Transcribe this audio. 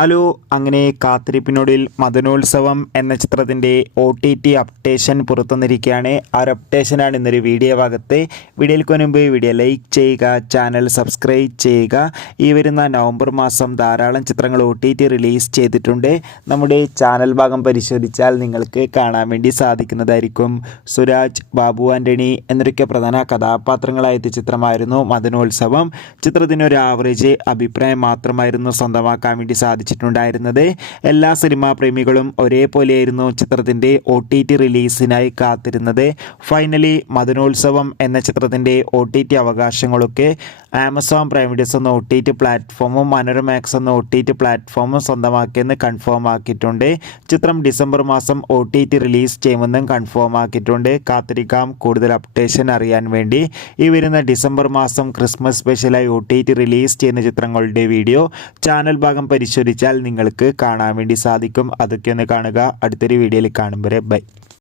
Hello, അങ്ങനെ കാത്തിരിപ്പിനൊടുവിൽ മദനോത്സവം എന്ന ചിത്രത്തിൻ്റെ OTT അപ്ഡേഷൻ പുറത്തുവന്നിരിക്കുകയാണ്. ആ ഒരു അപ്ഡേഷനാണ് ഇന്നൊരു വീഡിയോ ഭാഗത്ത്. വീഡിയോയ്ക്ക് മുൻപ് വീഡിയോ ലൈക്ക് ചെയ്യുക, ചാനൽ സബ്സ്ക്രൈബ് ചെയ്യുക. ഈ വരുന്ന നവംബർ മാസം ധാരാളം ചിത്രങ്ങൾ OTT റിലീസ് ചെയ്തിട്ടുണ്ട്. നമ്മുടെ ചാനൽ ഭാഗം പരിശോധിച്ചാൽ നിങ്ങൾക്ക് കാണാൻ വേണ്ടി സാധിക്കുന്നതായിരിക്കും. സുരാജ്, ബാബു ആൻ്റണി എന്നൊക്കെ പ്രധാന കഥാപാത്രങ്ങളായ ചിത്രമായിരുന്നു മദനോത്സവം. ചിത്രത്തിന് ഒരു ആവറേജ് അഭിപ്രായം മാത്രമായിരുന്നു സ്വന്തമാക്കാൻ വേണ്ടി സാധിച്ചിട്ടുണ്ടായിരുന്നത്. എല്ലാ സിനിമാ പ്രേമികളും ഒരേപോലെയായിരുന്നു ചിത്രത്തിൻ്റെ OTT റിലീസിനായി കാത്തിരുന്നത്. ഫൈനലി മദനോത്സവം എന്ന ചിത്രത്തിൻ്റെ OTT അവകാശങ്ങളൊക്കെ ആമസോൺ പ്രൈം വീഡിയോസ് എന്ന OTT പ്ലാറ്റ്ഫോമും മനോരമാക്സ് എന്ന OTT പ്ലാറ്റ്ഫോമും സ്വന്തമാക്കിയെന്ന് കൺഫേം ആക്കിയിട്ടുണ്ട്. ചിത്രം ഡിസംബർ മാസം OTT റിലീസ് ചെയ്യുമെന്നും കൺഫേം ആക്കിയിട്ടുണ്ട്. കാത്തിരിക്കാം കൂടുതൽ അപ്ഡേഷൻ അറിയാൻ വേണ്ടി. ഈ വരുന്ന ഡിസംബർ മാസം ക്രിസ്മസ് സ്പെഷ്യലായി OTT റിലീസ് ചെയ്യുന്ന ചിത്രങ്ങളുടെ വീഡിയോ ചാനൽ ഭാഗം പരിശോധിച്ചാൽ നിങ്ങൾക്ക് കാണാൻ വേണ്ടി സാധിക്കും. അതൊക്കെ ഒന്ന് കാണുക. അടുത്തൊരു വീഡിയോയിൽ കാണും വരെ ബൈ.